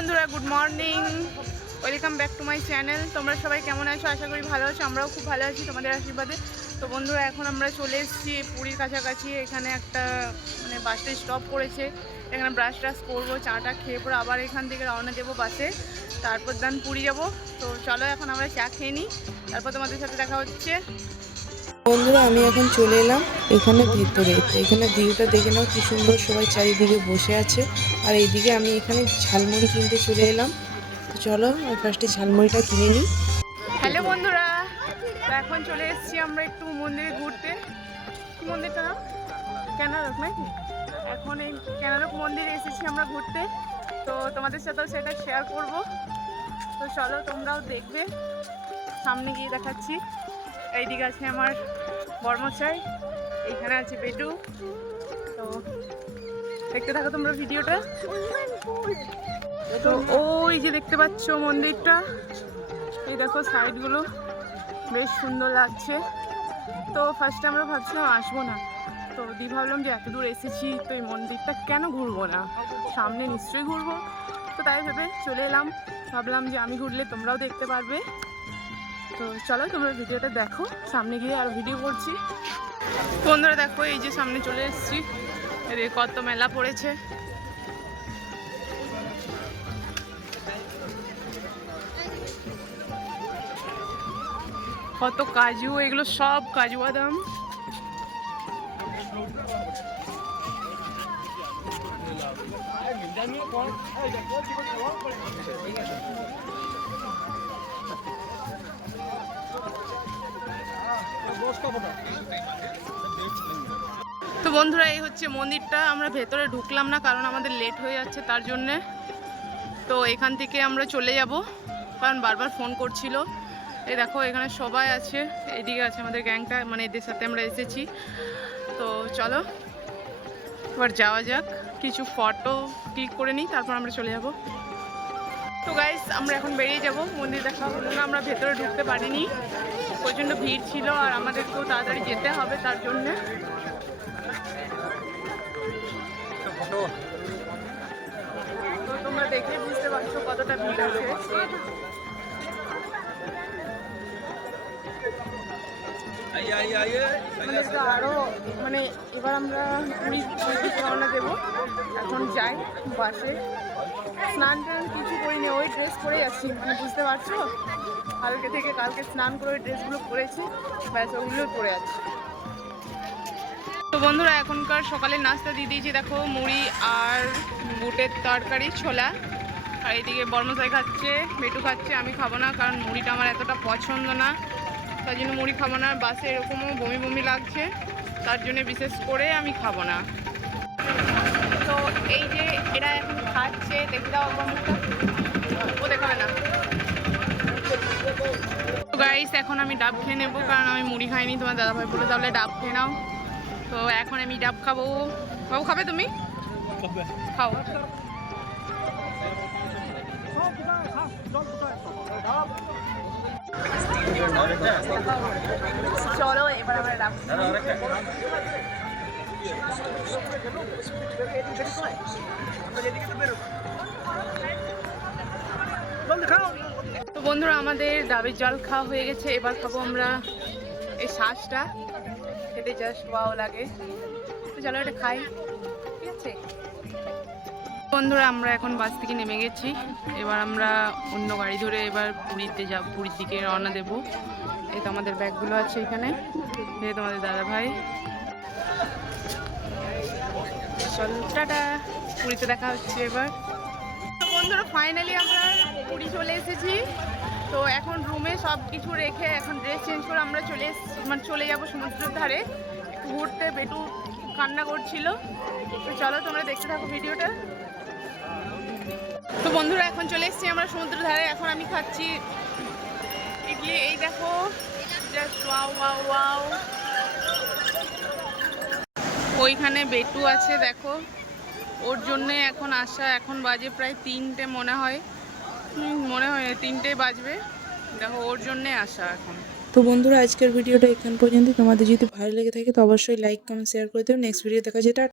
বন্ধুরা, good morning, welcome back to my channel. তোমরা সবাই কেমন আছো? আশা করি ভালো আছো। আমরাও খুব ভালো আছি তোমাদের আশীর্বাদে। তো বন্ধুরা, এখন আমরা চলে এসেছি পুরীর কাছাকাছি। এখানে একটা বাসটা স্টপ করেছে, এখানে ব্রাশ ট্রাশ করবো, চাটা খেয়ে পরে আবার এখান থেকে রওনা দেবো বাসে, তারপর দেন পুরী যাবো। তো চলো এখন আমরা চা খেয়ে নিই, তারপর তোমাদের সাথে দেখা হচ্ছে। বন্ধুরা, আমি এখন চলে এলাম এখানে ভেতরে। তো এখানে ভিউটা দেখে নাও, কি সুন্দর সবাই চারিদিকে বসে আছে। আর এইদিকে আমি এখানে ঝালমুড়ি কিনতে চলে এলাম। তো চলো আমি ফার্স্টে ঝালমুড়িটা কিনে নিই। হ্যালো বন্ধুরা, তো এখন চলে এসেছি আমরা একটু মন্দিরে ঘুরতে। মন্দিরটা নাম কেনারক নাকি? এখন এই কেনারক মন্দিরে এসেছি আমরা ঘুরতে, তো তোমাদের সাথেও সেটা শেয়ার করব। তো চলো তোমরাও দেখবে, সামনে গিয়ে দেখাচ্ছি। এইদিকে আছে আমার বর্মশাই, এইখানে আছে বেটু। তো দেখতে থাকো তোমরা ভিডিওটা। তো ওই যে দেখতে পাচ্ছ মন্দিরটা, এই দেখো সাইডগুলো বেশ সুন্দর লাগছে। তো ফার্স্টে আমরা ভাবছিলাম আসবো না, তো ভাবলাম যে এত দূর এসেছি, তো এই মন্দিরটা কেন ঘুরবো না, সামনে নিশ্চয়ই ঘুরবো। তো তাই ভেবে চলে এলাম, ভাবলাম যে আমি ঘুরলে তোমরাও দেখতে পারবে। তো চলো তোমরা ভিডিওটা দেখো, সামনে গিয়ে আরও ভিডিও করছি। বন্ধুরা দেখো, এই যে সামনে চলে এসেছি, কত মেলা পড়েছে। কত কাজু, এগুলো সব কাজু বাদাম। তো বন্ধুরা, এই হচ্ছে মন্দিরটা। আমরা ভেতরে ঢুকলাম না, কারণ আমাদের লেট হয়ে যাচ্ছে তার জন্যে। তো এখান থেকে আমরা চলে যাব, কারণ বারবার ফোন করছিল। এই দেখো এখানে সবাই আছে, এইদিকে আছে আমাদের গ্যাংটা, এদের সাথে আমরা এসেছি। তো চলো এবার যাওয়া যাক, কিছু ফটো ক্লিক করে নিই, তারপর আমরা চলে যাব। তো গাইস, আমরা এখন বেরিয়ে যাব। মন্দির দেখা হলো না, আমরা ভেতরে ঢুকতে পারিনি, প্রচণ্ড ভিড় ছিল, আর আমাদেরকেও তাড়াতাড়ি যেতে হবে তার জন্যে। তো তোমরা দেখে বুঝতে পারছো কতটা ভিড় আছে। আমাদেরকে আরও এবার আমরা পুরী রওনা দেবো। এখন যাই বাসে, স্নান টান কিছু করিনি, ওই ড্রেস পরে যাচ্ছি, বুঝতে পারছো, কালকে স্নান করে ওই ড্রেসগুলো পরেছি, ব্যাস ওগুলো পরে আছি। তো বন্ধুরা, এখনকার সকালের নাস্তা দিয়ে দিয়েছি, দেখো মুড়ি আর বুটের তরকারি, ছোলা। আর এইদিকে বর্মশাই খাচ্ছে, বেটু খাচ্ছে, আমি খাবো না, কারণ মুড়িটা আমার এতটা পছন্দ না, তার জন্য মুড়ি খাবো না। বাসে এরকমও বমি বমি লাগছে, তার জন্য বিশেষ করে আমি খাবো না। তো এই যে এরা এখন খাচ্ছে, দেখে দাও মুখটা, ও দেখাবে না। তো গাইস, এখন আমি ডাব খেয়ে নেবো, কারণ আমি মুড়ি খাইনি। তোমার দাদাভাই বলে তাহলে ডাব খেয়ে নাও। তো এখন আমি ডাব খাবো। বাবু খাবে? তুমি খাও। চলো এবার আমরা ডাব তো বন্ধুরা, আমাদের ডাবের জল খাওয়া হয়ে গেছে, এবার খাবো আমরা এই শ্বাসটা, খেতে জাস্ট ওয়াও লাগে। তো চলো এটা খাই, ঠিক আছে? বন্ধুরা, আমরা এখন বাস থেকে নেমে গেছি, এবার আমরা অন্য গাড়ি ধরে এবার পুরীর দিকে রওনা দেবো। এই তো আমাদের ব্যাগগুলো আছে এখানে, এই তোমাদের দাদা ভাই। চলো টাটা, পুরীতে দেখা হচ্ছে এবার। তো বন্ধুরা, ফাইনালি আমরা পুরী চলে এসেছি। তো এখন রুমে সব কিছু রেখে এখন ড্রেস চেঞ্জ করে আমরা চলে যাবো সমুদ্রের ধারে ঘুরতে। বেটু কান্না করছিল, তো চলো তোমরা দেখতে থাকো ভিডিওটা। তো বন্ধুরা, এখন চলে এসেছি আমরা সমুদ্রের ধারে, এখন আমি খাচ্ছি ইডলি। এই দেখো, জাস্ট ওয়াও ওয়াও ওয়াও। ওইখানে বেটু আছে দেখো, ওর জন্যে এখন আসা। এখন বাজে প্রায় 3টে মনে হয়, মনে হয় 3টে বাজবে। দেখো ওর জন্যে আসা এখন। তো বন্ধুরা, আজকের ভিডিওটা এখান পর্যন্ত। তোমাদের যদি ভালো লেগে থাকে তো অবশ্যই লাইক কমেন্ট শেয়ার করে দেবে। নেক্সট ভিডিও দেখা যেটা।